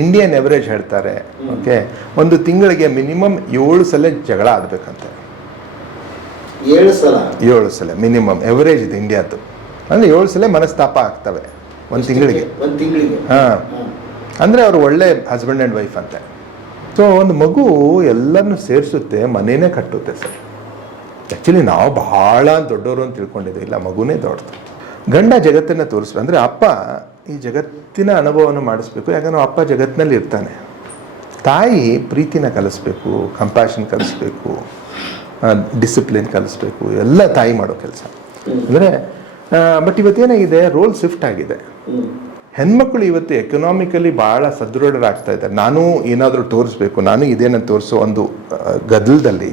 Indian average ಹೇಳ್ತಾರೆ okay ಒಂದು ತಿಂಗಳಿಗೆ ಮಿನಿಮಮ್ ಏಳು ಸಲ ಜಗಳ ಆಗ್ಬೇಕಂತ ಏಳು ಸಲ? ಏಳು ಸಲ ಮಿನಿಮಮ್ ಎವರೇಜ್ ಇದೆ ಇಂಡಿಯಾದ್ದು ಅಂದರೆ ಏಳು ಸಲ ಮನಸ್ತಾಪ ಆಗ್ತವೆ ಒಂದು ತಿಂಗಳಿಗೆ. ಒಂದು ತಿಂಗಳಿಗೆ. ಹಾಂ. ಅಂದರೆ ಅವರು ಒಳ್ಳೆ ಹಸ್ಬೆಂಡ್ ಆ್ಯಂಡ್ ವೈಫ್ ಅಂತೆ. ಸೊ ಒಂದು ಮಗು ಎಲ್ಲನೂ ಸೇರಿಸುತ್ತೆ ಮನೇನೇ ಕಟ್ಟುತ್ತೆ ಸರ್. ಆ್ಯಕ್ಚುಲಿ ನಾವು ಬಹಳ ದೊಡ್ಡವರು ಅಂತ ತಿಳ್ಕೊಂಡಿದ್ದೆ ಇಲ್ಲ ಮಗುನೇ ದೊಡ್ಡದು. ಗಂಡ ಜಗತ್ತನ್ನು ತೋರಿಸ್ರು ಅಂದರೆ ಅಪ್ಪ ಈ ಜಗತ್ತಿನ ಅನುಭವವನ್ನು ಮಾಡಿಸ್ಬೇಕು. ಯಾಕಂದ್ರೆ ಅಪ್ಪ ಜಗತ್ತಿನಲ್ಲಿ ಇರ್ತಾನೆ. ತಾಯಿ ಪ್ರೀತಿನ ಕಲಿಸ್ಬೇಕು ಕಂಪ್ಯಾಷನ್ ಕಲಿಸ್ಬೇಕು ಡಿಸಿಪ್ಲಿನ್ ಕಲಿಸ್ಬೇಕು, ಎಲ್ಲ ತಾಯಿ ಮಾಡೋ ಕೆಲಸ. ಅಂದರೆ ಬಟ್ ಇವತ್ತೇನಾಗಿದೆ? ರೋಲ್ ಶಿಫ್ಟ್ ಆಗಿದೆ. ಹೆಣ್ಮಕ್ಳು ಇವತ್ತು ಎಕನಾಮಿಕಲಿ ಭಾಳ ಸದೃಢರಾಗ್ತಾ ಇದ್ದಾರೆ. ನಾನು ಏನಾದರೂ ತೋರಿಸ್ಬೇಕು, ನಾನು ಇದೇನ ತೋರಿಸೋ ಒಂದು ಗದಲದಲ್ಲಿ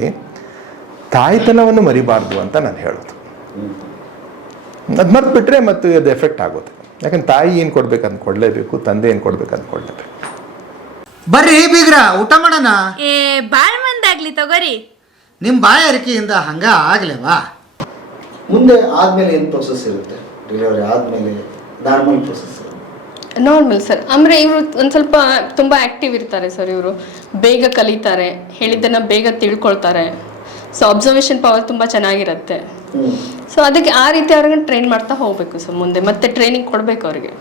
ತಾಯ್ತನವನ್ನು ಮರಿಬಾರ್ದು ಅಂತ ನಾನು ಹೇಳೋದು. ಅದು ಮರ್ತು ಬಿಟ್ಟರೆ ಮತ್ತು ಅದು ಎಫೆಕ್ಟ್ ಆಗುತ್ತೆ ಯಾಕಂದ್ರೆ ತಾಯಿ ಏನು ಕೊಡ್ಬೇಕು ಅಂತ ಕೊಡ್ಲೇಬೇಕು ತಂದೆ ಏನು ಕೊಡ್ಬೇಕು ಅಂತ ಕೊಡಲೇಬೇಕು. ಬರ್ರಿ ಬೀಗ್ರ ಊಟ ಮಾಡೋಣ? ಏ ಬಾಳ್ ಮಂದಾಗ್ಲಿ ತಗೋರಿ. ನಿಮ್ಮ ಬಾಯಾರಿಕೆಯಿಂದ ಹಂಗ ಆಗ್ಲೇವಾ? ಮುಂದೆ ಆದ್ಮೇಲೆ ಏನು ಪ್ರೊಸೆಸ್ ಇರುತ್ತೆ? ಡೆಲಿವರಿ ಆದ್ಮೇಲೆ ನಾರ್ಮಲ್ ಪ್ರೊಸೆಸ್ ನಾರ್ಮಲ್ ಸರ್ ಅಂದ್ರೆ ಇವರು ಒಂದ್ ಸ್ವಲ್ಪ ತುಂಬಾ ಆಕ್ಟಿವ್ ಇರ್ತಾರೆ ಸರ್ ಇವರು. ಬೇಗ ಕಲಿತಾರೆ ಹೇಳಿದ್ದನ್ನ ಬೇಗ ತಿಳ್ಕೊಳ್ತಾರೆ. ಸೊ ಅಬ್ಸರ್ವೇಷನ್ ಪವರ್ ತುಂಬಾ ಚೆನ್ನಾಗಿರುತ್ತೆ. ಸೊ ಅದಕ್ಕೆ ಆ ರೀತಿ ಅವ್ರಿಗೆ ಟ್ರೈನ್ ಮಾಡ್ತಾ ಹೋಗ್ಬೇಕು ಸರ್ ಮುಂದೆ. ಮತ್ತೆ ಟ್ರೈನಿಂಗ್ ಕೊಡಬೇಕು ಅವ್ರಿಗೆ.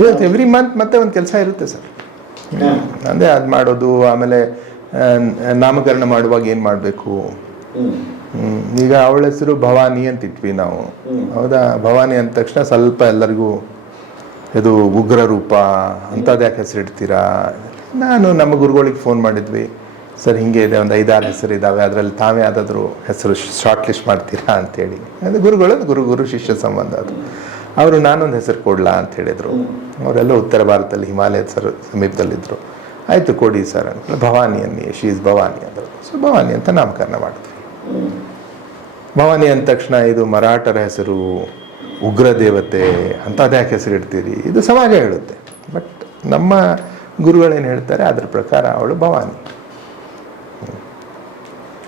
ಇವತ್ತು ಎವ್ರಿ ಮಂತ್ ಮತ್ತೆ ಒಂದು ಕೆಲಸ ಇರುತ್ತೆ ಸರ್. ಅಂದ್ರೆ ಅದು ಮಾಡೋದು ಆಮೇಲೆ ನಾಮಕರಣ ಮಾಡುವಾಗ ಏನು ಮಾಡಬೇಕು. ಈಗ ಅವಳ ಹೆಸರು ಭವಾನಿ ಅಂತ ಇಟ್ವಿ ನಾವು ಹೌದಾ? ಭವಾನಿ ಅಂದ ತಕ್ಷಣ ಸ್ವಲ್ಪ ಎಲ್ಲರಿಗೂ ಇದು ಉಗ್ರ ರೂಪ ಅಂಥದ್ದು ಯಾಕೆ ಹೆಸರು ಇಡ್ತೀರಾ ನಾನು ನಮ್ಮ ಗುರುಗಳಿಗೆ ಫೋನ್ ಮಾಡಿದ್ವಿ. ಸರ್, ಹಿಂಗೆ ಇದೆ, ಒಂದು ಐದಾರು ಹೆಸರು ಇದ್ದಾವೆ ಅದರಲ್ಲಿ ತಾವೇ ಯಾವುದಾದ್ರೂ ಹೆಸರು ಶಾರ್ಟ್ ಲಿಸ್ಟ್ ಮಾಡ್ತೀರಾ ಅಂತೇಳಿ. ಅಂದರೆ ಗುರುಗಳು ಗುರು ಗುರು, ಶಿಷ್ಯ ಸಂಬಂಧ ಅದು. ಅವರು ನಾನೊಂದು ಹೆಸರು ಕೊಡಲಾ ಅಂತ ಹೇಳಿದರು. ಅವರೆಲ್ಲ ಉತ್ತರ ಭಾರತದಲ್ಲಿ ಹಿಮಾಲಯದ ಸರ್ ಸಮೀಪದಲ್ಲಿದ್ದರು ಆಯಿತು, ಕೊಡಿ ಸರ್ ಅಂತ. ಭವಾನಿ ಅನ್ನಿ ಶಿ ಇಸ್ ಭವಾನಿ ಅಂದರು ಸೊ ಭವಾನಿ ಅಂತ ನಾಮಕರಣ ಮಾಡಿದ್ವಿ ಭವಾನಿ ಅಂದ ತಕ್ಷಣ ಇದು ಮರಾಠರ ಹೆಸರು ಉಗ್ರ ದೇವತೆ ಅಂತ ಯಾಕೆ ಹೆಸರು ಇಡ್ತೀರಿ? ಇದು ಸಮಾಜ ಹೇಳುತ್ತೆ. ಬಟ್ ನಮ್ಮ ಗುರುಗಳೇನು ಹೇಳ್ತಾರೆ, ಅದರ ಪ್ರಕಾರ ಅವಳು ಭವಾನಿ.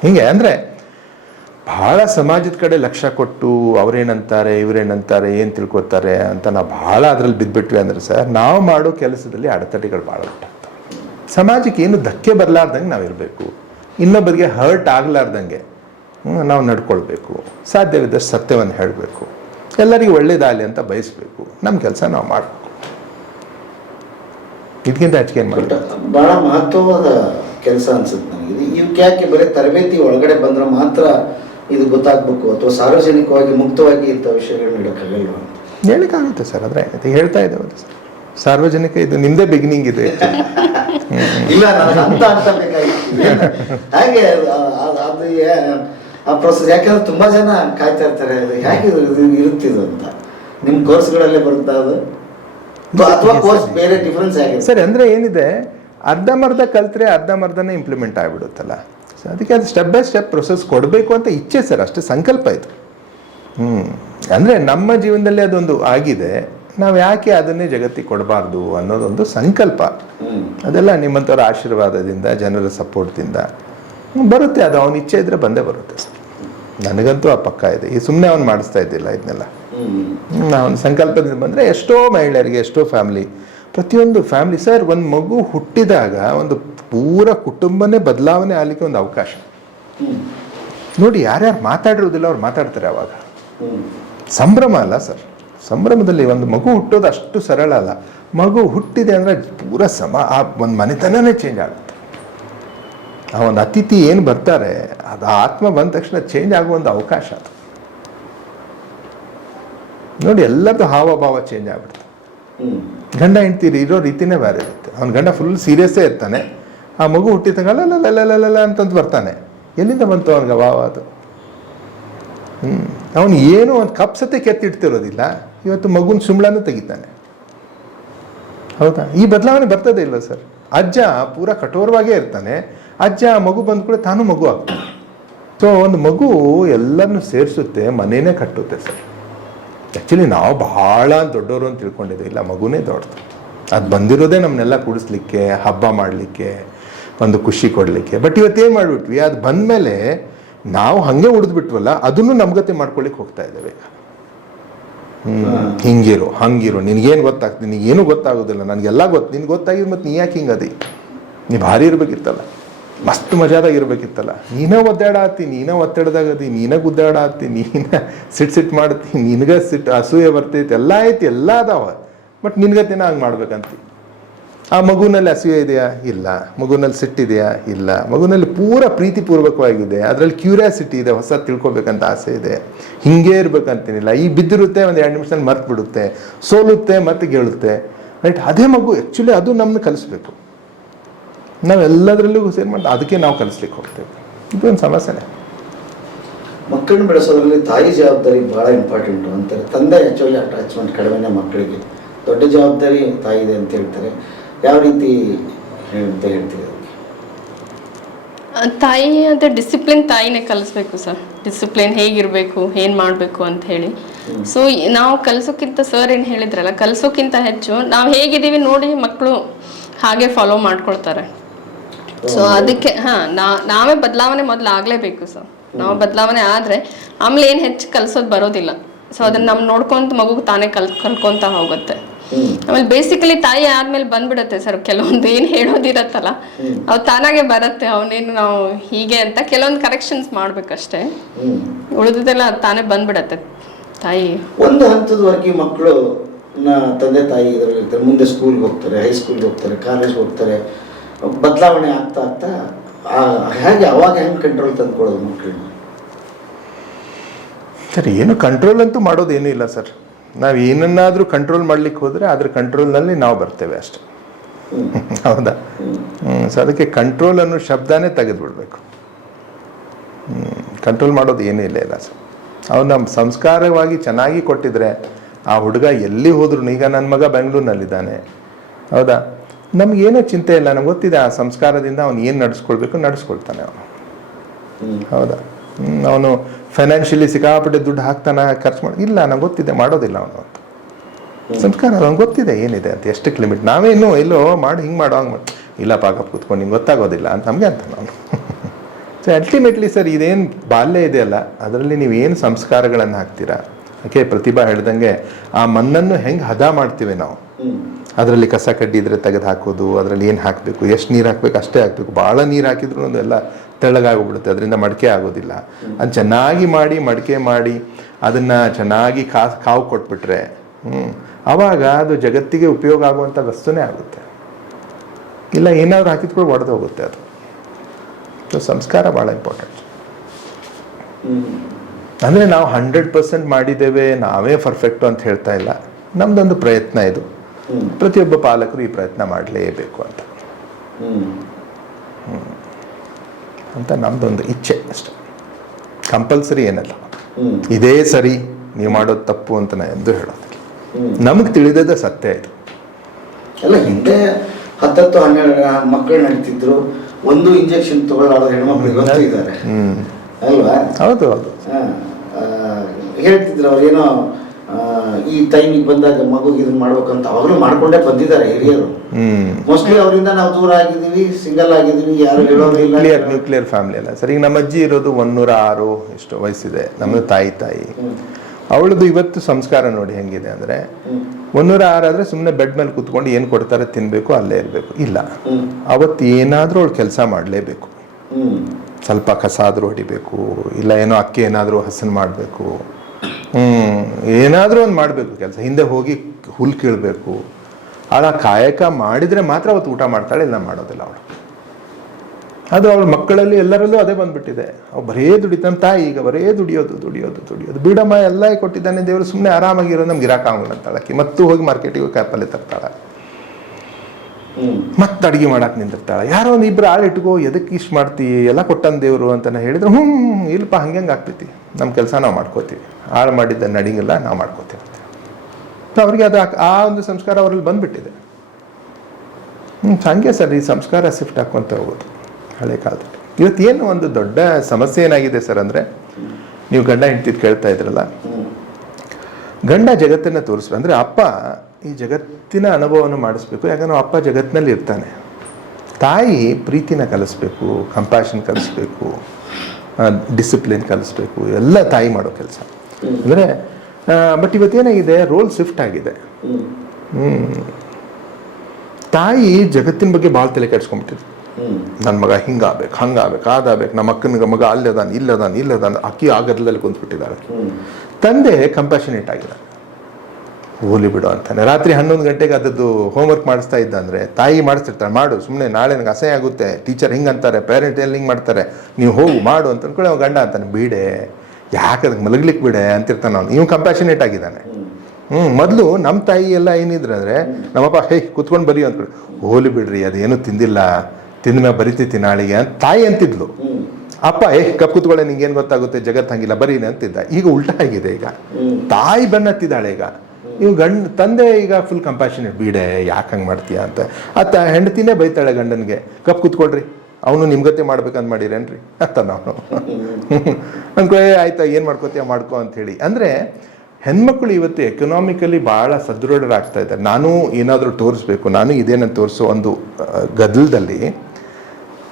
ಹಿಂಗೆ ಅಂದರೆ ಬಹಳ ಸಮಾಜದ ಕಡೆ ಲಕ್ಷ್ಯ ಕೊಟ್ಟು ಅವ್ರೇನಂತಾರೆ, ಇವ್ರೇನಂತಾರೆ, ಏನು ತಿಳ್ಕೊತಾರೆ ಅಂತ ನಾವು ಭಾಳ ಅದ್ರಲ್ಲಿ ಬಿದ್ದುಬಿಟ್ವಿ ಅಂದ್ರೆ ಸರ್, ನಾವು ಮಾಡೋ ಕೆಲಸದಲ್ಲಿ ಅಡೆತಡೆಗಳು ಭಾಳ ಉಂಟಾಗ್ತವೆ. ಸಮಾಜಕ್ಕೆ ಏನು ಧಕ್ಕೆ ಬರಲಾರ್ದಂಗೆ ನಾವು ಇರಬೇಕು. ಇನ್ನೊಬ್ಬರಿಗೆ ಹರ್ಟ್ ಆಗಲಾರ್ದಂಗೆ ನಾವು ನಡ್ಕೊಳ್ಬೇಕು. ಸಾಧ್ಯವಿದ್ದಷ್ಟು ಸತ್ಯವನ್ನು ಹೇಳಬೇಕು. ಎಲ್ಲರಿಗೂ ಒಳ್ಳೇದಾಗಲಿ ಅಂತ ಬಯಸಬೇಕು. ನಮ್ಮ ಕೆಲಸ ನಾವು ಮಾಡಬೇಕು. ಇದಕ್ಕಿಂತ ಹೆಚ್ಚಿಗೆ ಏನು ಮಾಡಬೇಕು? ಬಹಳ ಮಹತ್ವವಾದ ಕೆಲಸ ಅನ್ಸುತ್ತೆ ನನಗೆ ಇದು ಇವಕ್ಕೆ ಯಾಕೆ ಬರೀ ತರಬೇತಿ ಒಳಗಡೆ ಬಂದ್ರೆ ಮಾತ್ರ ಇದು ಗೊತ್ತಾಗ್ಬೇಕು ಅಥವಾ ಸಾರ್ವಜನಿಕವಾಗಿ ಮುಕ್ತವಾಗಿ ಇಂಥ ವಿಷಯಗಳು ಇಡಕ್ಕಾಗಲ್ವಾ ಅಂತ. ಹೇಳಕ್ಕಾಗುತ್ತೆ ಸರ್ ಆದರೆ ಇದು ಹೇಳ್ತಾ ಇದ್ದೇವೆ ಸರ್. ಸಾರ್ವಜನಿಕ ಇದು ನಿಮ್ಮದೇ ಬಿಗಿನಿಂಗ್ ಇದೆ. ಇಲ್ಲ ನನಗೆ ಅಂತ ಅಂತ ಬೇಕಾಗಿತ್ತು ಹಾಗೆ ಅದು- ಆ ಪ್ರೊಸೆಸ್ ಯಾಕಂದ್ರೆ ತುಂಬಾ ಜನ ಕಾಯ್ತಾ ಇರ್ತಾರೆ ಅದು ಹೇಗೆ ಇದು ಇದು ಇರುತ್ತಿದು ಅಂತ. ನಿಮ್ಮ ಕೋರ್ಸ್ಗಳಲ್ಲೇ ಬರುತ್ತಾ ಅದು? ಅಥವಾ ಕೋರ್ಸ್ ಬೇರೆ ಡಿಫ್ರೆನ್ಸ್ ಆಗಿದೆ ಸರಿ ಅಂದರೆ ಏನಿದೆ ಅರ್ಧಂಬರ್ಧ ಕಲ್ತ್ರೆ ಅರ್ಧಂಬರ್ಧನೇ ಇಂಪ್ಲಿಮೆಂಟ್ ಆಗಿಬಿಡುತ್ತಲ್ಲ. ಸೊ ಅದಕ್ಕೆ ಅದು ಸ್ಟೆಪ್ ಬೈ ಸ್ಟೆಪ್ ಪ್ರೊಸೆಸ್ ಕೊಡಬೇಕು ಅಂತ ಇಚ್ಛೆ ಸರ್ ಅಷ್ಟೇ ಸಂಕಲ್ಪ ಇದು. ಹ್ಞೂ ಅಂದರೆ ನಮ್ಮ ಜೀವನದಲ್ಲಿ ಅದೊಂದು ಆಗಿದೆ. ನಾವು ಯಾಕೆ ಅದನ್ನೇ ಜಗತ್ತಿಗೆ ಕೊಡಬಾರ್ದು ಅನ್ನೋದೊಂದು ಸಂಕಲ್ಪ. ಅದೆಲ್ಲ ನಿಮ್ಮಂಥವ್ರ ಆಶೀರ್ವಾದದಿಂದ ಜನರ ಸಪೋರ್ಟ್ದಿಂದ ಬರುತ್ತೆ. ಅದು ಅವನ ಇಚ್ಛೆ ಇದ್ರೆ ಬಂದೇ ಬರುತ್ತೆ ಸರ್ ನನಗಂತೂ ಆ ಪಕ್ಕ ಇದೆ. ಈ ಸುಮ್ಮನೆ ಅವ್ನು ಮಾಡಿಸ್ತಾ ಇದ್ದಿಲ್ಲ ಇದನ್ನೆಲ್ಲ. ಅವನ ಸಂಕಲ್ಪದಿಂದ ಬಂದರೆ ಎಷ್ಟೋ ಮಹಿಳೆಯರಿಗೆ ಎಷ್ಟೋ ಫ್ಯಾಮಿಲಿ ಪ್ರತಿಯೊಂದು ಫ್ಯಾಮಿಲಿ ಸರ್ ಒಂದು ಮಗು ಹುಟ್ಟಿದಾಗ ಒಂದು ಪೂರ ಕುಟುಂಬನೇ ಬದಲಾವಣೆ ಆಗಲಿಕ್ಕೆ ಒಂದು ಅವಕಾಶ. ನೋಡಿ, ಯಾರ್ಯಾರು ಮಾತಾಡಿರೋದಿಲ್ಲ ಅವ್ರು ಮಾತಾಡ್ತಾರೆ ಅವಾಗ. ಸಂಭ್ರಮ ಅಲ್ಲ ಸರ್ ಸಂಭ್ರಮದಲ್ಲಿ ಒಂದು ಮಗು ಹುಟ್ಟೋದು ಅಷ್ಟು ಸರಳ ಅಲ್ಲ. ಮಗು ಹುಟ್ಟಿದೆ ಅಂದರೆ ಪೂರ ಸಮ, ಆ ಒಂದು ಮನೆತನನೇ ಚೇಂಜ್ ಆಗುತ್ತೆ. ಆ ಒಂದು ಅತಿಥಿ ಏನು ಬರ್ತಾರೆ, ಅದು ಆತ್ಮ ಬಂದ ತಕ್ಷಣ ಚೇಂಜ್ ಆಗುವ ಒಂದು ಅವಕಾಶ ಅದು. ನೋಡಿ, ಎಲ್ಲರದ್ದು ಹಾವಭಾವ ಚೇಂಜ್ ಆಗ್ಬಿಡುತ್ತೆ ಹ್ಮ್ ಗಂಡ ಹೆಂಡ್ತೀರಿ ಇರೋ ರೀತಿನೇ ಬೇರೆ ಇರುತ್ತೆ. ಅವ್ನ ಗಂಡ ಫುಲ್ ಸೀರಿಯಸ್ಸೇ ಇರ್ತಾನೆ. ಆ ಮಗು ಹುಟ್ಟಿದ ಲಲ್ಲ ಅಂತಂದು ಬರ್ತಾನೆ. ಎಲ್ಲಿಂದ ಬಂತು ಅವ್ನಿಗೆ ಅಭಾವ ಅದು? ಹ್ಞೂ ಅವನು ಏನು ಒಂದು ಕಪ್ ಸತೆ ಕೆತ್ತಿಡ್ತಿರೋದಿಲ್ಲ. ಇವತ್ತು ಮಗುನ ಸುಂಬಳನೂ ತೆಗಿತಾನೆ. ಹೌದಾ? ಈ ಬದಲಾವಣೆ ಬರ್ತದೆ ಇಲ್ವ ಸರ್. ಅಜ್ಜ ಪೂರ ಕಠೋರವಾಗೇ ಇರ್ತಾನೆ. ಅಜ್ಜ ಮಗು ಬಂದ ಕೂಡ ತಾನು ಮಗು ಆಗ್ತಾನೆ. ಸೊ ಒಂದು ಮಗು ಎಲ್ಲರನ್ನೂ ಸೇರಿಸುತ್ತೆ, ಮನೇನೇ ಕಟ್ಟುತ್ತೆ ಸರ್. ಆ್ಯಕ್ಚುಲಿ ನಾವು ಭಾಳ ದೊಡ್ಡವರು ಅಂತ ತಿಳ್ಕೊಂಡಿದ್ದೆ ಇಲ್ಲ, ಮಗುನೇ ದೊಡ್ಡದು. ಅದು ಬಂದಿರೋದೇ ನಮ್ಮನ್ನೆಲ್ಲ ಕೂಡಿಸ್ಲಿಕ್ಕೆ, ಹಬ್ಬ ಮಾಡಲಿಕ್ಕೆ, ಒಂದು ಖುಷಿ ಕೊಡಲಿಕ್ಕೆ. ಬಟ್ ಇವತ್ತೇನು ಮಾಡಿಬಿಟ್ವಿ? ಅದು ಬಂದಮೇಲೆ ನಾವು ಹಾಗೆ ಉಳಿದ್ಬಿಟ್ವಲ್ಲ ಅದನ್ನು ನಮ್ಗತೆ ಮಾಡ್ಕೊಳ್ಳಿಕ್ಕೆ ಹೋಗ್ತಾ ಇದ್ದೇವೆ ಈಗ. ಹಿಂಗಿರು, ಹಂಗಿರು. ನಿನಗೇನು ಗೊತ್ತಾಗ್ತದೆ ನಿನಗೇನು ಗೊತ್ತಾಗೋದಿಲ್ಲ. ನನಗೆಲ್ಲ ಗೊತ್ತು ನಿನ್ಗೆ ಗೊತ್ತಾಗಿದ್ದು ಮತ್ತೆ ನೀ ಯಾಕೆ ಹಿಂಗದಿ? ನೀ ಭಾರಿ ಇರ್ಬೇಕಿತ್ತಲ್ಲ. ಮಸ್ತ್ ಮಜಾದಾಗ ಇರ್ಬೇಕಿತ್ತಲ್ಲ ನೀನ ಒತ್ತಡದಾಗ ನೀನ ನೀನಾಗ ನೀನ ಗುದ್ದಾಡತ್ತಿ ನೀನ ಸಿಟ್ ಸಿಟ್ ಮಾಡ್ತಿ, ನಿನಗೆ ಸಿಟ್ ಅಸೂಯೆ ಬರ್ತೈತಿ, ಎಲ್ಲ ಐತಿ, ಎಲ್ಲ ಅದಾವ. ಬಟ್ ನಿನ್ಗತಿನ ಹಂಗೆ ಮಾಡ್ಬೇಕಂತಿ. ಆ ಮಗುನಲ್ಲಿ ಅಸೂಯೆ ಇದೆಯಾ? ಇಲ್ಲ. ಮಗುನಲ್ಲಿ ಸಿಟ್ಟಿದೆಯಾ ಇಲ್ಲ. ಮಗುನಲ್ಲಿ ಪೂರ ಪ್ರೀತಿಪೂರ್ವಕವಾಗಿದೆ ಅದರಲ್ಲಿ ಕ್ಯೂರಿಯಾಸಿಟಿ ಇದೆ, ಹೊಸ ತಿಳ್ಕೊಬೇಕಂತ ಆಸೆ ಇದೆ. ಹಿಂಗೇ ಇರ್ಬೇಕಂತೇನಿಲ್ಲ. ಈ ಬಿದ್ದಿರುತ್ತೆ, ಒಂದು ಎರಡು ನಿಮಿಷದಲ್ಲಿ ಮರ್ತು ಬಿಡುತ್ತೆ ಸೋಲುತ್ತೆ, ಮತ್ತೆ ಗೆಳುತ್ತೆ. ರೈಟ್? ಅದೇ ಮಗು ಆ್ಯಕ್ಚುಲಿ ಅದು ನಮ್ಮನ್ನ ಕಲಿಸ್ಬೇಕು. ನಾವೆಲ್ಲದರಲ್ಲೂ ಸೇರಿ ಮಾಡಿ ಅದಕ್ಕೆ ನಾವು ಕಲಿಸ್ಲಿಕ್ಕೆ ಹೋಗ್ತೇವೆ. ಇದು ಒಂದು ಸಮಸ್ಯೆನೇ. ಮಕ್ಕಳನ್ನ ಬೆಳೆಸೋದ್ರಲ್ಲಿ ತಾಯಿ ಜವಾಬ್ದಾರಿ ಬಹಳ ಇಂಪಾರ್ಟೆಂಟ್ ಅಂತಾರೆ ತಂದೆ ಆ್ಯಕ್ಚುಲಿ ಅಟ್ಯಾಚ್ಮೆಂಟ್ ಕಡಿಮೆನೇ ಮಕ್ಕಳಿಗೆ. ದೊಡ್ಡ ಜವಾಬ್ದಾರಿ ತಾಯಿದೆ ಅಂತ ಹೇಳ್ತಾರೆ. ಯಾವ ರೀತಿ ಅಂತ ಹೇಳ್ತೀವಿ ತಾಯಿ ಅಂತ ಡಿಸಿಪ್ಲಿನ್ ತಾಯಿನೇ ಕಲಿಸ್ಬೇಕು ಸರ್. ಡಿಸಿಪ್ಲಿನ್ ಹೇಗಿರಬೇಕು ಏನು ಮಾಡಬೇಕು ಅಂತ ಹೇಳಿ. ಸೊ ನಾವು ಕಲಿಸೋಕ್ಕಿಂತ ಸರ್ ಏನು ಹೇಳಿದ್ರಲ್ಲ ಕಲಿಸೋಕ್ಕಿಂತ ಹೆಚ್ಚು ನಾವು ಹೇಗಿದ್ದೀವಿ ನೋಡಿ ಮಕ್ಕಳು ಹಾಗೆ ಫಾಲೋ ಮಾಡ್ಕೊಳ್ತಾರೆ. ಸೊ ಅದಕ್ಕೆ ಹಾ ನಾವೇ ಬದಲಾವಣೆ ಮೊದಲು ಆಗ್ಲೇಬೇಕು ಸರ್ ನಾವು ಬದಲಾವಣೆ ಆದ್ರೆ ಆಮೇಲೆ ಏನ್ ಹೆಚ್ಚು ಕಲ್ಸೋದ್ ಬರೋದಿಲ್ಲ. ಸೊ ಅದನ್ನ ನಮ್ ನೋಡ್ಕೊಂತ ಮಗು ತಾನೇ ಕಲ್ ಕಲ್ಕೊಂತ ಹೋಗುತ್ತೆ. ಆಮೇಲೆ ಬೇಸಿಕಲಿ ತಾಯಿ ಆದ್ಮೇಲೆ ಬಂದ್ಬಿಡತ್ತೆ ಸರ್ ಕೆಲವೊಂದು ಏನ್ ಹೇಳೋದಿರತ್ತಲ್ಲ ಅವ್ ತಾನಾಗೆ ಬರತ್ತೆ. ಅವನೇನು ನಾವು ಹೀಗೆ ಅಂತ ಕೆಲವೊಂದು ಕರೆಕ್ಷನ್ಸ್ ಮಾಡ್ಬೇಕಷ್ಟೇ. ಅಷ್ಟೇ ಉಳಿದದೆಲ್ಲ ತಾನೇ ಬಂದ್ಬಿಡತ್ತೆ. ತಾಯಿ. ಒಂದು ಹಂತದವರೆಗೆ ಮಕ್ಕಳು ತಂದೆ ತಾಯಿ ಮುಂದೆ ಸ್ಕೂಲ್ಗೆ ಹೋಗ್ತಾರೆ ಹೈಸ್ಕೂಲ್ಗೆ ಹೋಗ್ತಾರೆ ಕಾಲೇಜ್ಗೆ ಹೋಗ್ತಾರೆ. ಬದಲಾವಣೆ ಆಗ್ತಾ ಆಗ್ತಾ ಹೇಗೆ ಅವಾಗ ಹೆಂಗೆ ಕಂಟ್ರೋಲ್ ತಂದ್ಕೊಡೋದು ಮಕ್ಕಳನ್ನ ಸರ್ ಏನು ಕಂಟ್ರೋಲ್ ಅಂತೂ ಮಾಡೋದೇನೂ ಇಲ್ಲ ಸರ್. ನಾವು ಏನನ್ನಾದರೂ ಕಂಟ್ರೋಲ್ ಮಾಡ್ಲಿಕ್ಕೆ ಹೋದರೆ ಅದ್ರ ಕಂಟ್ರೋಲ್ನಲ್ಲಿ ನಾವು ಬರ್ತೇವೆ ಅಷ್ಟೆ. ಹೌದಾ? ಸೊ ಅದಕ್ಕೆ ಕಂಟ್ರೋಲ್ ಅನ್ನೋ ಶಬ್ದನೇ ತೆಗೆದುಬಿಡ್ಬೇಕು. ಕಂಟ್ರೋಲ್ ಮಾಡೋದು ಏನೂ ಇಲ್ಲ ಇಲ್ಲ ಸರ್. ಅವ್ನು ನಮ್ಮ ಸಂಸ್ಕಾರವಾಗಿ ಚೆನ್ನಾಗಿ ಕೊಟ್ಟಿದ್ರೆ ಆ ಹುಡುಗ ಎಲ್ಲಿ ಹೋದ್ರು ಈಗ ನನ್ನ ಮಗ ಬೆಂಗಳೂರಿನಲ್ಲಿದ್ದಾನೆ. ಹೌದಾ? ನಮಗೇನೋ ಚಿಂತೆ ಇಲ್ಲ. ನಮ್ಗೆ ಗೊತ್ತಿದೆ ಆ ಸಂಸ್ಕಾರದಿಂದ ಅವ್ನು ಏನು ನಡೆಸ್ಕೊಳ್ಬೇಕು ನಡೆಸ್ಕೊಳ್ತಾನೆ ಅವನು. ಹೌದಾ? ಅವನು ಫೈನಾನ್ಷಿಯಲಿ ಸಿಕ್ಕಾಪಟ್ಟೆ ದುಡ್ಡು ಹಾಕ್ತಾನೆ ಖರ್ಚು ಮಾಡಿ ಇಲ್ಲ ನಂಗೆ ಗೊತ್ತಿದೆ ಮಾಡೋದಿಲ್ಲ ಅವನು ಅಂತ. ಸಂಸ್ಕಾರ ಅವ್ನಿಗೆ ಗೊತ್ತಿದೆ ಏನಿದೆ ಅಂತ ಎಷ್ಟಕ್ಕೆ ಲಿಮಿಟ್ ನಾವೇನು ಇಲ್ಲೋ ಎಲ್ಲೋ ಮಾಡಿ ಹಿಂಗೆ ಮಾಡೋ ಹಂಗೆ ಮಾಡಿ. ಇಲ್ಲ ಪಾಕ ಕೂತ್ಕೊಂಡು ನಿಂಗೆ ಗೊತ್ತಾಗೋದಿಲ್ಲ ಅಂತ ನಮಗೆ ಅಂತ ನಾನು. ಸೊ ಅಲ್ಟಿಮೇಟ್ಲಿ ಸರ್ ಇದೇನು ಬಾಲ್ಯ ಇದೆಯಲ್ಲ ಅದರಲ್ಲಿ ನೀವು ಏನು ಸಂಸ್ಕಾರಗಳನ್ನು ಹಾಕ್ತೀರಾ? ಓಕೆ ಪ್ರತಿಭಾ ಹೇಳ್ದಂಗೆ ಆ ಮಣ್ಣನ್ನು ಹೆಂಗೆ ಹದ ಮಾಡ್ತೀವಿ ನಾವು? ಅದರಲ್ಲಿ ಕಸ ಕಡ್ಡಿ ಇದ್ರೆ ತೆಗೆದು ಹಾಕೋದು, ಅದರಲ್ಲಿ ಏನು ಹಾಕಬೇಕು, ಎಷ್ಟು ನೀರು ಹಾಕಬೇಕು ಅಷ್ಟೇ ಹಾಕಬೇಕು. ಭಾಳ ನೀರು ಹಾಕಿದ್ರು ಎಲ್ಲ ತೆಳ್ಳಗಾಗ್ಬಿಡುತ್ತೆ, ಅದರಿಂದ ಮಡಿಕೆ ಆಗೋದಿಲ್ಲ. ಅದು ಚೆನ್ನಾಗಿ ಮಾಡಿ, ಮಡಿಕೆ ಮಾಡಿ, ಅದನ್ನು ಚೆನ್ನಾಗಿ ಕಾ, ಕಾವು ಕೊಟ್ಬಿಟ್ರೆ ಹ್ಞೂ ಆವಾಗ ಅದು ಜಗತ್ತಿಗೆ ಉಪಯೋಗ ಆಗುವಂಥ ವಸ್ತುನೇ ಆಗುತ್ತೆ. ಇಲ್ಲ, ಏನಾದರೂ ಹಾಕಿದ್ಕೊಳ್ಳಿ ಒಡೆದು ಹೋಗುತ್ತೆ ಅದು. ಸೊ ಸಂಸ್ಕಾರ ಭಾಳ ಇಂಪಾರ್ಟೆಂಟ್ ಅಂದರೆ ನಾವು ಹಂಡ್ರೆಡ್ ಪರ್ಸೆಂಟ್ ಮಾಡಿದ್ದೇವೆ, ನಾವೇ ಪರ್ಫೆಕ್ಟು ಅಂತ ಹೇಳ್ತಾ ಇಲ್ಲ. ನಮ್ದೊಂದು ಪ್ರಯತ್ನ ಇದು. ಪ್ರತಿಯೊಬ್ಬ ಪಾಲಕರು ಈ ಪ್ರಯತ್ನ ಮಾಡಲೇಬೇಕು ಅಂತ. ಅಂತ ನಮ್ದೊಂದು ಇಚ್ಛೆ ಅಷ್ಟೆ. ಕಂಪಲ್ಸರಿ ಏನಲ್ಲ. ಇದೇ ಸರಿ ನೀವು ಮಾಡೋದು ತಪ್ಪು ಅಂತ ನಾ ಎಂದು ಹೇಳೋದಿಲ್ಲ. ನಮಗೆ ತಿಳಿದದ ಸತ್ಯ ಇದು. ಎಲ್ಲ ಹಿಂದೆ ಹತ್ತತ್ತು ಹನ್ನೆರಡು ಮಕ್ಕಳು ನಡೀತಿದ್ರು ಒಂದು ಇಂಜೆಕ್ಷನ್ ತಗೊಳ್ಳೋದು ಹೆಣ್ಮಕ್ಳು ಇದ್ದಾರೆ ಅಲ್ವಾ? ಹೌದು ಹೌದು. ಹಾ, ಹೇಳ್ತಿದ್ರು ಅವ್ರು ಆ, ಈ ಟೈಮಿಗೆ ಬಂದಾಗ ಮಗು ಇದನ್ನ ಮಾಡ್ಬೇಕಂತ ಅವಾಗಲೂ ಮಾಡ್ಕೊಂಡೇ ಬಂದಿದ್ದಾರೆ ಹಿರಿಯರು. ಮೋಸ್ಟ್ಲಿ ಅವರಿಂದ ನಾವು ದೂರ ಆಗಿದ್ದೀವಿ ಸಿಂಗಲ್ ಆಗಿದ್ದೀವಿ ಯಾರು ಹೇಳೋದಿಲ್ಲ. ನ್ಯೂಕ್ಲಿಯರ್ ನ್ಯೂಕ್ಲಿಯರ್ ಫ್ಯಾಮಿಲಿ ಅಲ್ಲ. ಸರಿ ಈಗ ನಮ್ಮ ಅಜ್ಜಿ ಇರೋದು ಒಂದೂರ ಆರು ಎಷ್ಟು ವಯಸ್ಸಿದೆ ನಮ್ಮ ತಾಯಿ ತಾಯಿ. ಅವಳದು ಇವತ್ತು ಸಂಸ್ಕಾರ ನೋಡಿ ಹೆಂಗಿದೆ ಅಂದ್ರೆ. ಒಂದೂರ ಆರಾದ್ರೆ ಸುಮ್ಮನೆ ಬೆಡ್ ಮೇಲೆ ಕುತ್ಕೊಂಡು ಏನು ಕೊಡ್ತಾರೆ ತಿನ್ಬೇಕು ಅಲ್ಲೇ ಇರಬೇಕು. ಇಲ್ಲ. ಅವತ್ತು ಏನಾದರೂ ಅವಳು ಕೆಲಸ ಮಾಡಲೇಬೇಕು. ಸ್ವಲ್ಪ ಕಸ ಆದರೂ ಹೊಡಿಬೇಕು ಇಲ್ಲ ಏನೋ ಅಕ್ಕಿ ಏನಾದರೂ ಹಸನ್ ಮಾಡಬೇಕು. ಏನಾದರೂ ಒಂದು ಮಾಡಬೇಕು ಕೆಲಸ. ಹಿಂದೆ ಹೋಗಿ ಹುಲ್ ಕೀಳಬೇಕು. ಅವಳ ಕಾಯಕ ಮಾಡಿದ್ರೆ ಮಾತ್ರ ಅವತ್ತು ಊಟ ಮಾಡ್ತಾಳೆ, ಇಲ್ಲ ಮಾಡೋದಿಲ್ಲ ಅವಳು. ಅದು ಅವಳ ಮಕ್ಕಳಲ್ಲಿ ಎಲ್ಲರಲ್ಲೂ ಅದೇ ಬಂದ್ಬಿಟ್ಟಿದೆ. ಅವ್ ಬರೇ ದುಡಿತ ನಮ್ಮ ತಾಯಿ ಈಗ ಬರೇ ದುಡಿಯೋದು ದುಡಿಯೋದು ದುಡಿಯೋದು. ಬಿಡಮ್ಮ ಎಲ್ಲ ಕೊಟ್ಟಿದ್ದಾನೆ, ದೇವರು ಸುಮ್ಮನೆ ಆರಾಮಾಗಿರೋ ನಮ್ಗೆ ಇರೋಕ್ಕಾಗಲ್ಲ ಅಂತಾಳಕ್ಕೆ ಮತ್ತು ಹೋಗಿ ಮಾರ್ಕೆಟಿಗೆ ಕಾಯಿಪಲ್ಲೆ ತರ್ತಾಳೆ. ಮತ್ತೆ ಅಡಿಗೆ ಮಾಡಕ್ ನಿಂತಿರ್ತಾಳೆ. ಯಾರೋ ಒಂದು ಇಬ್ರು ಆಳು ಇಟ್ಕೋ ಎದಕ್ಕೆ ಇಷ್ಟು ಮಾಡ್ತಿ, ಎಲ್ಲ ಕೊಟ್ಟನ್ ದೇವರು ಅಂತ ಹೇಳಿದ್ರು ಹ್ಞೂ ಇಲ್ಲಪ್ಪ ಹಂಗೆ ಆಗ್ತೈತಿ. ನಮ್ಮ ಕೆಲಸ ನಾವು ಮಾಡ್ಕೋತೀವಿ. ಆಳು ಮಾಡಿದ್ದ ನಡಿಂಗಿಲ್ಲ ನಾವು ಮಾಡ್ಕೋತೀವಿ ಅಂತ ಅವ್ರಿಗೆ ಅದು ಆ- ಒಂದು ಸಂಸ್ಕಾರ ಅವರಲ್ಲಿ ಬಂದ್ಬಿಟ್ಟಿದೆ. ಹ್ಞೂ ಹಂಗೆ ಸರ್, ಈ ಸಂಸ್ಕಾರ ಶಿಫ್ಟ್ ಹಾಕೊಂತ ಹೋಗೋದು ಹಳೆ ಕಾಲದಲ್ಲಿ. ಇವತ್ತು ಏನು ಒಂದು ದೊಡ್ಡ ಸಮಸ್ಯೆ ಏನಾಗಿದೆ ಸರ್ ಅಂದರೆ, ನೀವು ಗಂಡ ಹೆಂಡ್ತಿದ್ ಕೇಳ್ತಾ ಇದ್ರಲ್ಲ? ಗಂಡ ಜಗತ್ತನ್ನು ತೋರಿಸ್ಬೇಕು ಅಂದರೆ, ಅಪ್ಪ ಈ ಜಗತ್ತಿನ ಅನುಭವವನ್ನು ಮಾಡಿಸ್ಬೇಕು. ಯಾಕಂದ್ರೆ ಅಪ್ಪ ಜಗತ್ತಿನಲ್ಲಿ ಇರ್ತಾನೆ. ತಾಯಿ ಪ್ರೀತಿನ ಕಲಿಸ್ಬೇಕು ಕಂಪ್ಯಾಷನ್ ಕಲಿಸ್ಬೇಕು ಡಿಸಿಪ್ಲಿನ್ ಕಲಿಸ್ಬೇಕು, ಎಲ್ಲ ತಾಯಿ ಮಾಡೋ ಕೆಲಸ. ಅಂದರೆ ಬಟ್ ಇವತ್ತೇನಾಗಿದೆ? ರೋಲ್ ಶಿಫ್ಟ್ ಆಗಿದೆ. ತಾಯಿ ಜಗತ್ತಿನ ಬಗ್ಗೆ ಭಾಳ ತಲೆ ಕೆಡ್ಸ್ಕೊಂಡ್ಬಿಟ್ಟಿದ್ರು ನನ್ನ ಮಗ ಹಿಂಗಾಗಬೇಕು, ಹಂಗಾಗಬೇಕು ಆದಾಗಬೇಕು ನಮ್ಮ ಅಕ್ಕನಿಗೆ ಮಗ ಅಲ್ಲದಾನ, ಇಲ್ಲದಾನ ಇಲ್ಲದಾನ, ಅಕ್ಕಿ ಆ ಗದ್ದಲಲ್ಲಿ ಕುಂತ್ಬಿಟ್ಟಿದ್ದಾಳೆ ತಂದೆ ಕಂಪ್ಯಾಷನೇಟ್ ಆಗಿದ್ದಾನೆ ಹೋಲಿ ಬಿಡು ಅಂತಾನೆ. ರಾತ್ರಿ ಹನ್ನೊಂದು ಗಂಟೆಗೆ ಅದದ್ದು ಹೋಮ್ವರ್ಕ್ ಮಾಡಿಸ್ತಾ ಇದ್ದ ಅಂದರೆ ತಾಯಿ ಮಾಡಿಸ್ತಿರ್ತಾಳೆ ಮಾಡು ಸುಮ್ಮನೆ ನಾಳೆ ನನಗೆ ಅಸಹ್ಯ ಆಗುತ್ತೆ ಟೀಚರ್ ಹಿಂಗೆ ಅಂತಾರೆ ಪೇರೆಂಟ್ ಎಲ್ಲಿ ಹಿಂಗೆ ಮಾಡ್ತಾರೆ ನೀವು ಹೋಗು ಮಾಡು ಅಂತ ಅನ್ಕೊಳ್ಳಿ ಅವ್ನು ಗಂಡ ಅಂತಾನೆ ಬೀಡೆ ಯಾಕೆ ಅದಕ್ಕೆ ಮಲಗ್ಲಿಕ್ಕೆ ಬಿಡೆ ಅಂತಿರ್ತಾನೆ ಅವ್ನು. ಇವ್ನು ಕಂಪ್ಯಾಷನೇಟ್ ಆಗಿದ್ದಾನೆ. ಹ್ಞೂ ಮೊದಲು ನಮ್ಮ ತಾಯಿ ಎಲ್ಲ ಏನಿದ್ರು ಅಂದರೆ ನಮ್ಮಪ್ಪ ಹೇ ಕುತ್ಕೊಂಡು ಬರೀ ಅಂದ್ಕೊಳ್ಳಿ ಹೋಲಿ ಬಿಡ್ರಿ ಅದೇನು ತಿಂದಿಲ್ಲ ತಿಂದ್ಮೇಲೆ ಬರಿತೈತಿ ನಾಳೆಗೆ ಅಂತ ತಾಯಿ ಅಂತಿದ್ಲು. ಅಪ್ಪ ಏ ಕಪ್ ಕುತ್ಕೊಳ್ಳೆ ನಿಂಗೇನು ಗೊತ್ತಾಗುತ್ತೆ ಜಗತ್ತು ಹಂಗಿಲ್ಲ ಬರೀನಿ ಅಂತಿದ್ದ. ಈಗ ಉಲ್ಟಾ ಆಗಿದೆ ಈಗ. ತಾಯಿ ಬೆನ್ನತ್ತಿದ್ದಾಳೆ ಈಗ. ಇವ್ ಗಂಡ ತಂದೆ ಈಗ ಫುಲ್ ಕಂಪ್ಯಾಷನೇಟ್ ಬೀಡೆ ಯಾಕೆ ಹಂಗೆ ಮಾಡ್ತೀಯ ಅಂತ. ಅತ್ತ ಹೆಂಡತಿನೇ ಬೈತಾಳೆ ಗಂಡನಿಗೆ ಕಪ್ ಕುತ್ಕೊಳ್ರಿ ಅವನು ನಿಮ್ಗತ್ತೆ ಮಾಡ್ಬೇಕಂತ ಮಾಡಿರೇನ್ರಿ? ಅತ್ತ ನಾನು. ಅಂದ್ಕೊಳ್ಳಿ ಆಯ್ತಾ ಏನು ಮಾಡ್ಕೋತೀಯ ಮಾಡ್ಕೋ ಅಂತ ಹೇಳಿ. ಅಂದರೆ ಹೆಣ್ಮಕ್ಳು ಇವತ್ತು ಎಕನಾಮಿಕಲಿ ಭಾಳ ಸದೃಢರಾಗ್ತಾ ಇದ್ದಾರೆ. ನಾನು ಏನಾದರೂ ತೋರಿಸ್ಬೇಕು ನಾನು ಇದೇನ ತೋರಿಸೋ ಒಂದು ಗದಲದಲ್ಲಿ ಗದ್ದಲದಲ್ಲಿ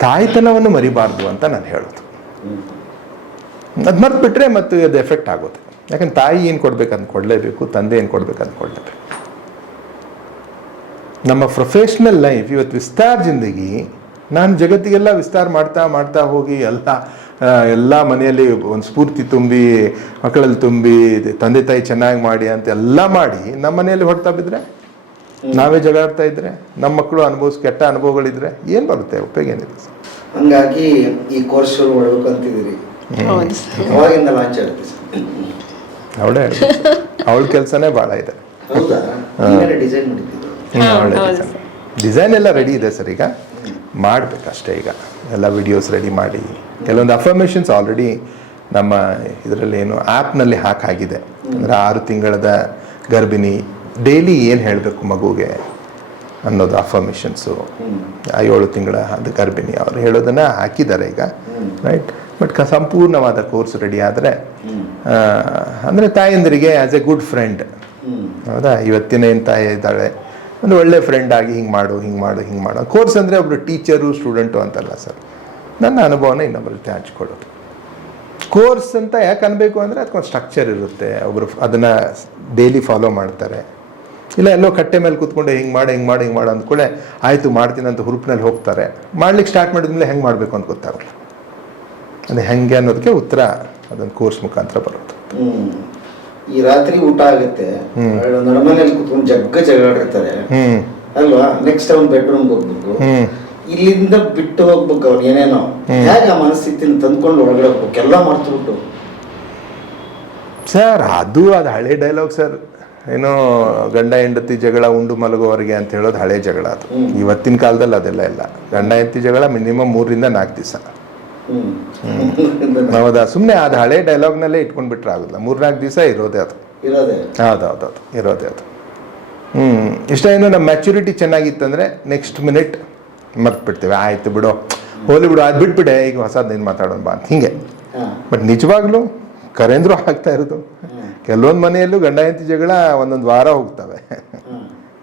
ತಾಯ್ತನವನ್ನು ಮರಿಬಾರ್ದು ಅಂತ ನಾನು ಹೇಳೋದು. ಅದು ಮರ್ತು ಬಿಟ್ರೆ ಮತ್ತು ಅದು ಎಫೆಕ್ಟ್ ಆಗುತ್ತೆ ಯಾಕಂದ್ರೆ ತಾಯಿ ಏನು ಕೊಡ್ಬೇಕಂತ ಕೊಡಲೇಬೇಕು ತಂದೆ ಏನು ಕೊಡ್ಬೇಕಂತ ಕೊಡಲೇಬೇಕು. ನಮ್ಮ ಪ್ರೊಫೆಷ್ನಲ್ ಲೈಫ್ ಇವತ್ತು ವಿಸ್ತಾರ ಜಿಂದಗಿ ನಾನು ಜಗತ್ತಿಗೆಲ್ಲ ವಿಸ್ತಾರ ಮಾಡ್ತಾ ಮಾಡ್ತಾ ಹೋಗಿ ಎಲ್ಲ ಎಲ್ಲ ಮನೆಯಲ್ಲಿ ಒಂದು ಸ್ಫೂರ್ತಿ ತುಂಬಿ ಮಕ್ಕಳಲ್ಲಿ ತುಂಬಿ ತಂದೆ ತಾಯಿ ಚೆನ್ನಾಗಿ ಮಾಡಿ ಅಂತ ಎಲ್ಲ ಮಾಡಿ ನಮ್ಮ ಮನೆಯಲ್ಲಿ ಹೊಡ್ತಾ ಬಿದ್ರೆ? ನಾವೇ ಜಗಳಾಡ್ತಾ ಇದ್ರೆ? ನಮ್ಮ ಮಕ್ಕಳು ಅನುಭವಿಸ್ ಕೆಟ್ಟ ಅನುಭವಗಳಿದ್ರೆ ಏನು ಬರುತ್ತೆ? ಉಪಯೋಗ ಏನಿದೆ? ಹಂಗಾಗಿ ಈ ಕೋರ್ಸ್ ಶುರು ಮಾಡ್ಬೇಕು ಅಂತಿದ್ದೀರಿ ಅವಾಗಿಂದ ಲಾಂಚ್ ಆಗುತ್ತೆ ಸರ್ ಅವಳೇ ಅವಳ ಕೆಲಸನೇ ಭಾಳ ಇದೆ. ಡಿಸೈನ್ ಎಲ್ಲ ರೆಡಿ ಇದೆ ಸರ್ ಈಗ. ಮಾಡಬೇಕಷ್ಟೇ ಈಗ. ಎಲ್ಲ ವಿಡಿಯೋಸ್ ರೆಡಿ ಮಾಡಿ. ಕೆಲವೊಂದು ಅಫರ್ಮೇಷನ್ಸ್ ಆಲ್ರೆಡಿ ನಮ್ಮ ಇದರಲ್ಲಿ ಏನು ಆ್ಯಪ್ನಲ್ಲಿ ಹಾಕಾಗಿದೆ. ಅಂದರೆ ಆರು ತಿಂಗಳದ ಗರ್ಭಿಣಿ. ಡೈಲಿ ಏನು ಹೇಳಬೇಕು ಮಗುಗೆ ಅನ್ನೋದು ಅಫರ್ಮೇಷನ್ಸು ಏಳು ತಿಂಗಳ ಅದು ಗರ್ಭಿಣಿ. ಅವರು ಹೇಳೋದನ್ನು ಹಾಕಿದ್ದಾರೆ ಈಗ. ರೈಟ್ ಬಟ್ ಕ ಸಂಪೂರ್ಣವಾದ ಕೋರ್ಸ್ ರೆಡಿ ಆದರೆ ಅಂದರೆ ತಾಯಂದಿರಿಗೆ ಆ್ಯಸ್ ಎ ಗುಡ್ ಫ್ರೆಂಡ್ ಹೌದಾ? ಇವತ್ತಿನ ಏನು ತಾಯಿ ಇದ್ದಾಳೆ? ಒಂದು ಒಳ್ಳೆ ಫ್ರೆಂಡ್ ಆಗಿ ಹಿಂಗೆ ಮಾಡು ಹಿಂಗೆ ಮಾಡು ಹಿಂಗೆ ಮಾಡು. ಕೋರ್ಸ್ ಅಂದರೆ ಒಬ್ಬರು ಟೀಚರು ಸ್ಟೂಡೆಂಟು ಅಂತಲ್ಲ ಸರ್. ನನ್ನ ಅನುಭವನ ಇನ್ನೊಬ್ಬರ ಜೊತೆ ಹಂಚ್ಕೊಳ್ಳೋದು. ಕೋರ್ಸ್ ಅಂತ ಯಾಕೆ ಅನ್ಬೇಕು ಅಂದರೆ ಅದಕ್ಕೊಂದು ಸ್ಟ್ರಕ್ಚರ್ ಇರುತ್ತೆ. ಒಬ್ಬರು ಅದನ್ನು ಡೈಲಿ ಫಾಲೋ ಮಾಡ್ತಾರೆ. ಇಲ್ಲ ಎಲ್ಲೋ ಕಟ್ಟೆ ಮೇಲೆ ಕೂತ್ಕೊಂಡು ಹಿಂಗೆ ಮಾಡು, ಹಿಂಗೆ ಮಾಡಿ, ಹಿಂಗೆ ಮಾಡು ಅಂದ್ಕೊಳ್ಳೆ ಆಯಿತು, ಮಾಡ್ತೀನಿ ಅಂತ ಹುರುಪಿನಲ್ಲಿ ಹೋಗ್ತಾರೆ. ಮಾಡ್ಲಿಕ್ಕೆ ಸ್ಟಾರ್ಟ್ ಮಾಡಿದ್ಮೇಲೆ ಹೆಂಗೆ ಮಾಡಬೇಕು ಅಂತ ಗೊತ್ತಾಗಲ್ಲ. ಅದು ಹೆಂಗೆ ಅನ್ನೋದಕ್ಕೆ ಉತ್ತರ ಅದೊಂದು ಕೋರ್ಸ್ ಮುಖಾಂತರ ಬರುತ್ತೆ. ಈ ರಾತ್ರಿ ಊಟ ಆಗುತ್ತೆ ನಡಮನೆಯಲ್ಲಿ ಕುತ್ಕೊಂಡು ಜಗ್ಗ ಜಗಳಾಡಿರ್ತಾರೆ. ಅಲ್ವಾ? ನೆಕ್ಸ್ಟ್ ಅವ್ನ್ ಬೆಡ್ರೂಮ್ ಹೋಗ್ಬೇಕು. ಇಲ್ಲಿಂದ ಬಿಟ್ಟು ಹೋಗ್ಬೇಕು ಅವ್ರು ಏನೇನೋ. ಹೇಗೆ ಆ ಮನಸ್ಥಿತಿನ ತಂದ್ಕೊಂಡು ಒಳಗಡೆ ಹೋಗ್ಬೇಕು? ಎಲ್ಲ ಮಾಡ್ತಿಬಿಟ್ಟು ಸರ್ ಅದು ಅದು ಹಳೆ ಡೈಲಾಗ್ ಸರ್ ಏನೋ ಗಂಡ ಹೆಂಡತಿ ಜಗಳ ಉಂಡು ಮಲಗೋವರಿಗೆ ಅಂತ ಹೇಳೋದು ಹಳೆ ಜಗಳ ಅದು. ಇವತ್ತಿನ ಕಾಲದಲ್ಲಿ ಅದೆಲ್ಲ ಇಲ್ಲ. ಗಂಡ ಹೆಂಡತಿ ಜಗಳ ಮಿನಿಮಮ್ ಮೂರರಿಂದ ನಾಲ್ಕು ದಿವಸ. ಹೌದಾ? ಸುಮ್ಮನೆ ಅದು ಹಳೆ ಡೈಲಾಗ್ನಲ್ಲೇ ಇಟ್ಕೊಂಡ್ಬಿಟ್ರೆ ಆಗೋಲ್ಲ ಮೂರ್ನಾಲ್ಕು ದಿವಸ ಇರೋದೇ ಅದು. ಇರೋದೇ? ಹೌದೌದೌದು. ಇರೋದೇ ಅದು. ಹ್ಞೂ ಇಷ್ಟ ಏನೋ ನಮ್ಮ ಮ್ಯಾಚುರಿಟಿ ಚೆನ್ನಾಗಿತ್ತಂದರೆ ನೆಕ್ಸ್ಟ್ ಮಿನಿಟ್ ಮರ್ತು ಬಿಡ್ತೇವೆ ಆಯ್ತು ಬಿಡು. ಹೋಲಿ ಬಿಡು. ಅದು ಬಿಟ್ಬಿಡೆ. ಈಗ ನೀನು ಮಾತಾಡೋಣ ಬಾ ಅಂತ. ಹಿಂಗೆ. ಬಟ್ ನಿಜವಾಗ್ಲೂ ಕರೆಂದ್ರು ಆಗ್ತಾ ಇರೋದು. ಕೆಲವೊಂದು ಮನೆಯಲ್ಲೂ ಗಂಡ ಹೆಂಡತಿ ಜಗಳ ಒಂದೊಂದು ವಾರ ಹೋಗ್ತವೆ.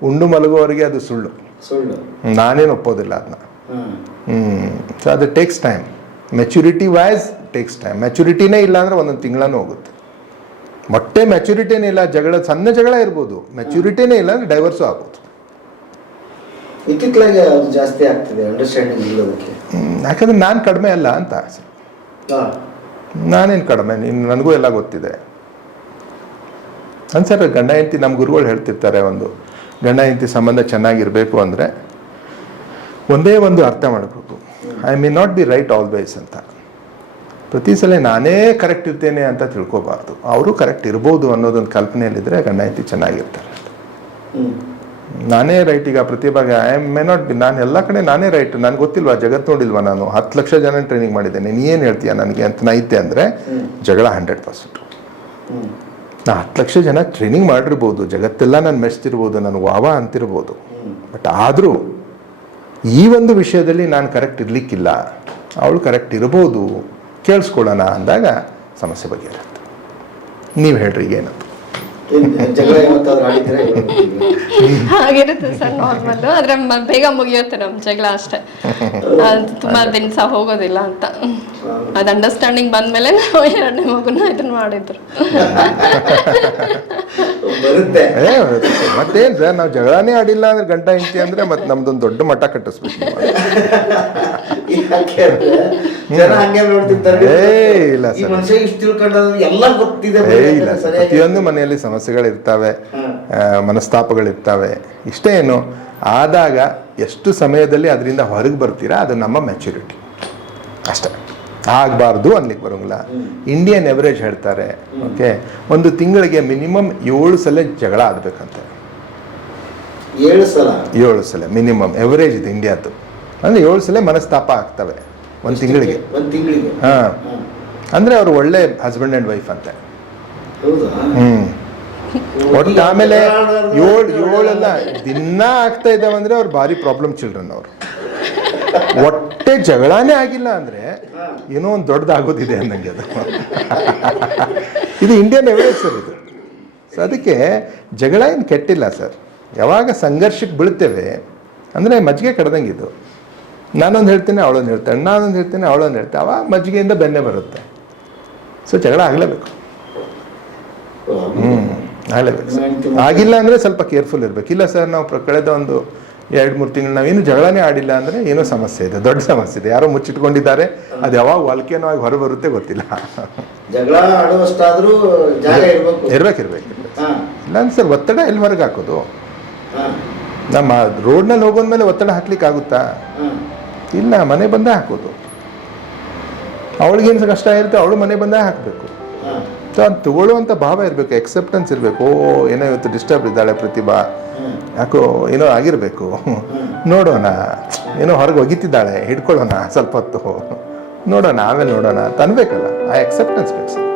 ಉಂಡು ಮಲಗುವವರಿಗೆ ಅದು ಸುಳ್ಳು. ಸುಳ್ಳು. ನಾನೇನು ಒಪ್ಪೋದಿಲ್ಲ ಅದನ್ನ ಹ್ಮ್. ಹ್ಞೂ ಸೊ ಅದು takes time maturity wise takes time ಮೆಚುರಿಟಿನೇ ಇಲ್ಲ ಅಂದ್ರೆ ಒಂದೊಂದು ತಿಂಗಳೂ ಹೋಗುತ್ತೆ. ಮೊಟ್ಟೆ ಮೆಚುರಿಟಿನೇ ಇಲ್ಲ ಜಗಳ ಸಣ್ಣ ಜಗಳ ಇರ್ಬೋದು. ಮೆಚುರಿಟಿನೇ ಇಲ್ಲ ಅಂದ್ರೆ ಡೈವರ್ಸು ಆಗ್ಬೋದು ಇತ್ತಿತ್ತಲಾಗೆ ಜಾಸ್ತಿ ಆಗ್ತಿದೆ ಅಂಡರ್ಸ್ಟ್ಯಾಂಡಿಂಗ್ ಯಾಕಂದ್ರೆ ನಾನು ಕಡಿಮೆ ಅಲ್ಲ ಅಂತ ನಾನೇನು ಕಡಿಮೆ? ನೀನು ನನಗೂ ಎಲ್ಲ ಗೊತ್ತಿದೆ. ಸರ್ ಗಂಡ ಹೆಂಡತಿ ನಮ್ಮ ಗುರುಗಳು ಹೇಳ್ತಿರ್ತಾರೆ ಒಂದು ಗಂಡ ಹೆಂಡತಿ ಸಂಬಂಧ ಚೆನ್ನಾಗಿರಬೇಕು ಅಂದರೆ ಒಂದೇ ಒಂದು ಅರ್ಥ ಮಾಡಬೇಕು. I may not be right always ಅಂತ. ಪ್ರತಿ ಸಲ ನಾನೇ ಕರೆಕ್ಟ್ ಇರ್ತೇನೆ ಅಂತ ತಿಳ್ಕೋಬಾರ್ದು. ಅವರು ಕರೆಕ್ಟ್ ಇರ್ಬೋದು ಅನ್ನೋದೊಂದು ಕಲ್ಪನೆಯಲ್ಲಿದ್ದರೆ ಗಂಡ ಹೆಂಡತಿ ಚೆನ್ನಾಗಿರ್ತಾರೆ. ನಾನೇ ರೈಟ್ ಈಗ ಪ್ರತಿಭಾಗ ಐ ಮೇ ನಾಟ್ ಬಿ ನಾನು ಎಲ್ಲ ಕಡೆ ನಾನೇ ರೈಟ್ ನನಗೆ ಗೊತ್ತಿಲ್ವಾ ಜಗತ್ತು ನೋಡಿಲ್ವಾ ನಾನು? ಹತ್ತು ಲಕ್ಷ ಜನ ಟ್ರೈನಿಂಗ್ ಮಾಡಿದ್ದೇನೆ. ನೀನು ಏನು ಹೇಳ್ತೀಯ ನನಗೆ ಅಂತ ನೈತೆ ಅಂದರೆ ಜಗಳ ಹಂಡ್ರೆಡ್ ಪರ್ಸೆಂಟ್ ನಾ ಹತ್ತು ಲಕ್ಷ ಜನ ಟ್ರೈನಿಂಗ್ ಮಾಡಿರ್ಬೋದು. ಜಗತ್ತೆಲ್ಲ ನಾನು ಮೆಚ್ತಿರ್ಬೋದು ನಾನು ವಾವ ಅಂತಿರ್ಬೋದು. ಬಟ್ ಆದರೂ ಈ ಒಂದು ವಿಷಯದಲ್ಲಿ ನಾನು ಕರೆಕ್ಟ್ ಇರಲಿಕ್ಕಿಲ್ಲ. ಅವಳು ಕರೆಕ್ಟ್ ಇರ್ಬೋದು ಕೇಳಿಸ್ಕೊಳ್ಳೋಣ ಅಂದಾಗ ಸಮಸ್ಯೆ ಬಗೆಹರುತ್ತೆ ನೀವು ಹೇಳ್ರಿ ಏನಂತ? ಹಾಗಿರುತ್ತೆ ಸರ್ ನಾರ್ಮಲ್ ಆದ್ರೆ ಬೇಗ ಮುಗಿಯುತ್ತೆ ನಮ್ ಜಗಳ ಅಷ್ಟೇ. ಅದು ತುಂಬಾ ದಿನ ಸಹ ಹೋಗೋದಿಲ್ಲ ಅಂತ. ಅದ್ ಅಂಡರ್ಸ್ಟ್ಯಾಂಡಿಂಗ್ ಬಂದ್ಮೇಲೆ ನಾವು ಎರಡನೇ ಮಗುನ ಇದನ್ನ ಮಾಡಿದ್ರು. ಬರುತ್ತೆ. ಮತ್ತೇನ್ ಸರ್ ನಾವು ಜಗಳನೇ ಆಡಿಲ್ಲ ಅಂದ್ರೆ ಗಂಟ ಹೆಂಡತಿ ಅಂದ್ರೆ ಮತ್ತೆ ನಮ್ದೊಂದು ದೊಡ್ಡ ಮಠ ಕಟ್ಟಿಸ್ಬೇಕು ನೀವು. ಯಾಕೆ ಅಂದ್ರೆ ಜನ ಹಂಗೆ ನೋಡ್ತಿರ್ತಾರೆ. ಏ, ಇಲ್ಲ ಈ ಸರ್. ಮನುಷ್ಯ ಇಷ್ಟು ತಿಳ್ಕೊಂಡ್ರೆ ಎಲ್ಲ ಗೊತ್ತಿದೆ ಏ ಇಲ್ಲ ಸರ್. ಸರಿಯಾಗಿ. ಪ್ರತಿಯೊಂದು ಮನೆಯಲ್ಲಿ ಸಮಸ್ಯೆಗಳಿರ್ತವೆ. ಆ, ಮನಸ್ತಾಪಗಳಿರ್ತವೆ. ಇಷ್ಟೇ ಏನು ಆದಾಗ ಎಷ್ಟು ಸಮಯದಲ್ಲಿ ಅದರಿಂದ ಹೊರಗೆ ಬರ್ತೀರಾ? ಅದು ನಮ್ಮ ಮೆಚುರಿಟಿ ಅಷ್ಟೇ. ಆಗಬಾರ್ದು ಅನ್ಲಿಕ್ಕೆ ಬರೋಂಗಿಲ್ಲ. ಇಂಡಿಯನ್ ಎವರೇಜ್ ಹೇಳ್ತಾರೆ ಓಕೆ ಒಂದು ತಿಂಗಳಿಗೆ ಮಿನಿಮಮ್ ಏಳು ಸಲ ಜಗಳ ಆಡ್ಬೇಕಂತೆ. ಏಳು ಸಲ? ಏಳು ಸಲ ಮಿನಿಮಮ್ ಎವರೇಜ್ ಇದೆ ಇಂಡಿಯಾದ್ದು ಅಂದರೆ ಏಳು ಸಲ ಮನಸ್ತಾಪ ಆಗ್ತವೆ ಒಂದು ತಿಂಗಳಿಗೆ. ಒಂದ್ ತಿಂಗಳಿಗೆ? ಹಾಂ. ಅಂದರೆ ಅವರು ಒಳ್ಳೆ ಹಸ್ಬೆಂಡ್ ಆ್ಯಂಡ್ ವೈಫ್ ಅಂತೆ. ಹ್ಮ್. ಒಟ್ಟು ಆಮೇಲೆ ಏಳು ಏಳೆಲ್ಲ ದಿನ ಆಗ್ತಾ ಇದ್ದಾವೆ ಅಂದ್ರೆ ಅವ್ರು ಭಾರಿ ಪ್ರಾಬ್ಲಮ್ ಚಿಲ್ಡ್ರನ್ ಅವರು. ಒಟ್ಟೆ ಜಗಳನೇ ಆಗಿಲ್ಲ ಅಂದ್ರೆ ಏನೋ ಒಂದು ದೊಡ್ಡದಾಗೋದಿದೆ ಅಂದಂಗೆ ಅದು. ಇದು ಇಂಡಿಯನ್ ಎವರೇಜ್ ಸರ್ ಇದು. ಸೊ ಅದಕ್ಕೆ ಜಗಳ ಏನು ಕೆಟ್ಟಿಲ್ಲ ಸರ್. ಯಾವಾಗ ಸಂಘರ್ಷಕ್ಕೆ ಬೀಳ್ತೇವೆ ಅಂದರೆ ಮಜ್ಜಿಗೆ ಕಡ್ದಂಗೆ ಇದು. ನಾನೊಂದು ಹೇಳ್ತೇನೆ ಅವಳೊಂದು ಹೇಳ್ತಾಳೆ. ನಾನೊಂದು ಹೇಳ್ತೇನೆ ಅವಳೊಂದು ಹೇಳ್ತಾಳೆ. ಅವಾಗ ಮಜ್ಜಿಗೆಯಿಂದ ಬೆನ್ನೆ ಬರುತ್ತೆ. ಸೊ ಜಗಳ ಆಗಲೇಬೇಕು. ಹ್ಞೂ ಆಗಲೇಬೇಕು ಸರ್. ಆಗಿಲ್ಲ ಅಂದರೆ ಸ್ವಲ್ಪ ಕೇರ್ಫುಲ್ ಇರಬೇಕು. ಇಲ್ಲ ಸರ್ ನಾವು ಕಳೆದ ಒಂದು ಎರಡು ಮೂರು ತಿಂಗಳು ನಾವೇನು ಜಗಳನೇ ಆಡಿಲ್ಲ ಅಂದರೆ ಏನೋ ಸಮಸ್ಯೆ ಇದೆ ದೊಡ್ಡ ಸಮಸ್ಯೆ ಇದೆ. ಯಾರೋ ಮುಚ್ಚಿಟ್ಕೊಂಡಿದ್ದಾರೆ ಅದು ಯಾವಾಗ ವಾಲ್ಕೇನೋ ಆಗಿ ಹೊರ ಬರುತ್ತೆ ಗೊತ್ತಿಲ್ಲ. ಜಗಳ ಆಡುವಷ್ಟಾದರೂ ಇರ್ಬೇಕು. ಇರ್ಬೇಕು ಇಲ್ಲ ಸರ್ ಒತ್ತಡ ಎಲ್ಲಿ ಹೊರಗೆ ಹಾಕೋದು? ನಮ್ಮ ರೋಡ್ನಲ್ಲಿ ಹೋಗೋದ್ಮೇಲೆ ಒತ್ತಡ ಹಾಕ್ಲಿಕ್ಕೆ ಆಗುತ್ತಾ ಇಲ್ಲ ಮನೆ ಬಂದೇ ಹಾಕೋದು. ಅವಳಿಗೇನು ಕಷ್ಟ ಇರುತ್ತೆ ಅವಳು ಮನೆ ಬಂದೇ ಹಾಕಬೇಕು. ಸೊ ತಗೊಳ್ಳುವಂಥ ಭಾವ ಇರಬೇಕು ಎಕ್ಸೆಪ್ಟೆನ್ಸ್ ಇರಬೇಕು. ಓ, ಏನೋ ಇವತ್ತು ಡಿಸ್ಟರ್ಬ್ ಇದ್ದಾಳೆ ಪ್ರತಿಭಾ. ಯಾಕೋ ಏನೋ ಆಗಿರಬೇಕು. ನೋಡೋಣ. ಏನೋ ಹೊರಗೆ ಒಗಿತಿದ್ದಾಳೆ. ಹಿಡ್ಕೊಳ್ಳೋಣ ಸ್ವಲ್ಪ ಹೊತ್ತು. ನೋಡೋಣ, ಆಮೇಲೆ ನೋಡೋಣ. ತನ್ಬೇಕಲ್ಲ. ಆ ಎಕ್ಸೆಪ್ಟೆನ್ಸ್ ಬೇಕು